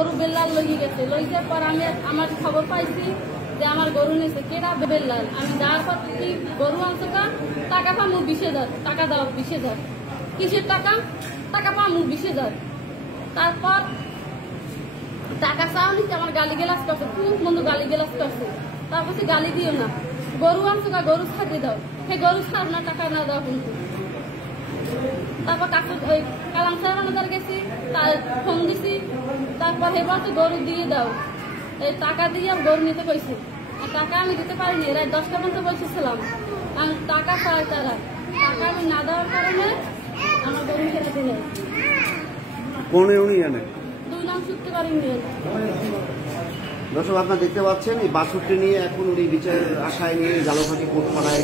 গরু বেল্লাল লইয়ে গেছে। লইতে পর আমি আমার খবর পাইছি যে আমার গরু নিয়েছে কেটা বেল্লাল। আমি যাওয়ার পর কি গরু আনছো টাকা পামু 20,000, টাকা দাও 20,000। কিসের টাকা? টাকা পামু 20,000। তারপর টাকা চাও নিচ্ছে, আমার গালি গেলাস করছে, খুব মন্দ গালি গেলাস করছে। তারপর গালি দিও না, গরু আনছো গরু ছাড়িয়ে দাও। সে গরু ছাড় না, টাকা না দাও কিন্তু। তারপর ওই কালাম সাহেব গেছি, তার ফোন দিছি। তারপর হে বলছে গরু দিয়ে দাও, এই টাকা দিয়ে গরু নিতে কইছি। টাকা আমি দিতে পারিনি, রাত 10টা পর্যন্ত বসেছিলাম। কারণ টাকা পায় তারা, টাকা আমি না দেওয়ার কারণে আমার গরু ফেরাতে নেই। কোন ইউনিয়নে? 2 নং সূত্রপাত ইউনিয়ন। দর্শক আপনারা দেখতে পাচ্ছেন এই 62টি নিয়ে এখন উনি বিচারের আশায় নিয়ে জালকাঠি কোর্ট পাড়ায়